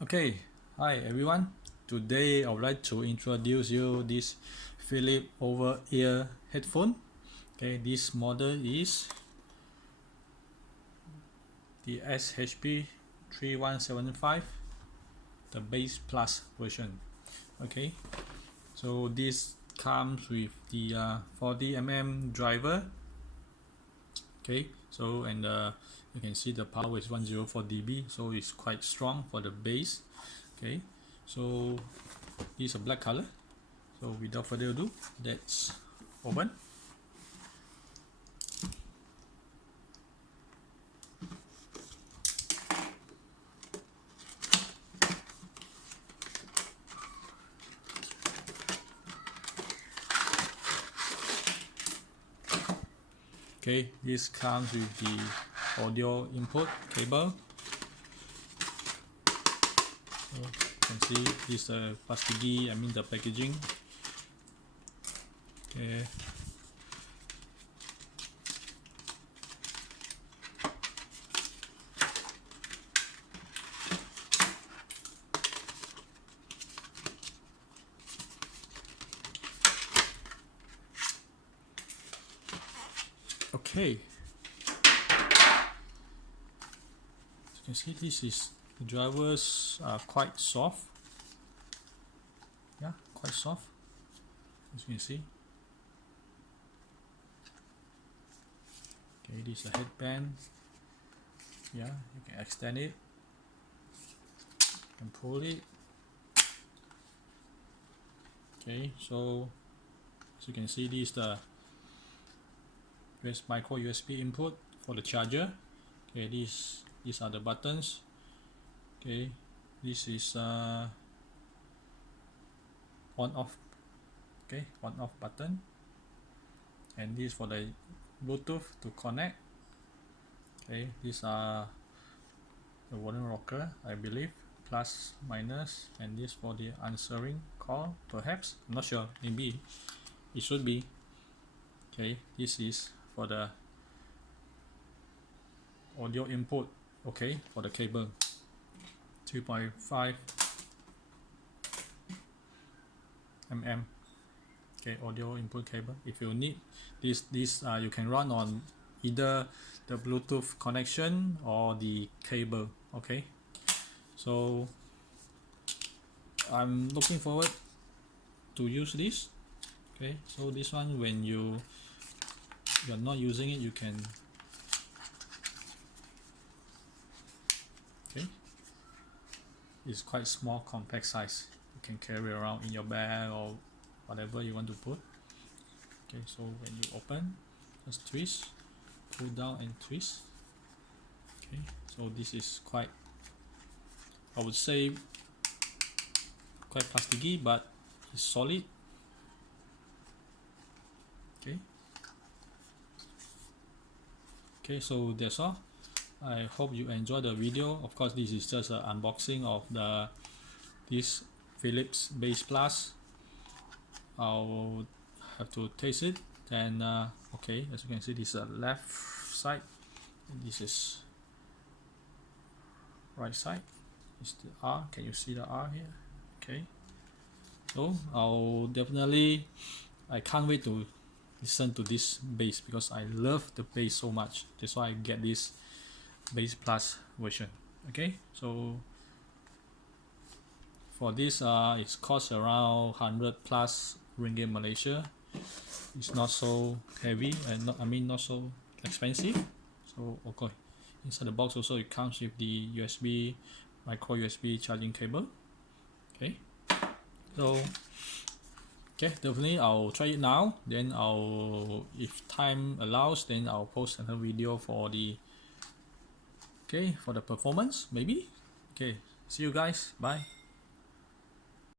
Okay, hi everyone. Today I would like to introduce you this Philips over-ear headphone. Okay, this model is the SHB3175, the Bass Plus version. Okay, so this comes with the 40mm driver. Okay, so and you can see the power is 104 dB, so it's quite strong for the bass. Okay, so this is a black color. So without further ado, let's open. Okay, this comes with the audio input cable. So you can see this plasticky, the packaging. Okay. Okay. As you can see, the drivers are quite soft. Yeah, quite soft. As you can see. Okay, this is a headband. Yeah, you can extend it. You can pull it. Okay, so as you can see, this is the micro USB input for the charger. Okay, these are the buttons. Okay, this is on off. Okay, on off button, and this for the Bluetooth to connect. Okay, these are the volume rocker, I believe, plus minus, and this for the answering call, perhaps. I'm not sure, maybe it should be. Okay, this is for the audio input. Okay, for the cable 2.5 mm. Okay, audio input cable. If you need this you can run on either the Bluetooth connection or the cable. Okay, so I'm looking forward to use this. Okay, so this one, when you're not using it, you can, okay, it's quite small, compact size. You can carry around in your bag or whatever you want to put. Okay, so when you open, just twist, pull down and twist. Okay, so this is quite, I would say, quite plasticky, but it's solid. Okay, so that's all. I hope you enjoyed the video. Of course, this is just an unboxing of this Philips Bass Plus. I'll have to taste it. And okay, as you can see, this is the left side, and this is right side. It's the R. Can you see the R here? Okay, so I can't wait to listen to this bass, because I love the bass so much. That's why I get this Bass Plus version. Okay, so for this it costs around 100 plus ringgit Malaysia. It's not so heavy and not so expensive. So okay, inside the box also it comes with the micro USB charging cable. Okay, so okay, definitely I'll try it now. Then if time allows, then I'll post another video for the performance, maybe. Okay, see you guys, bye.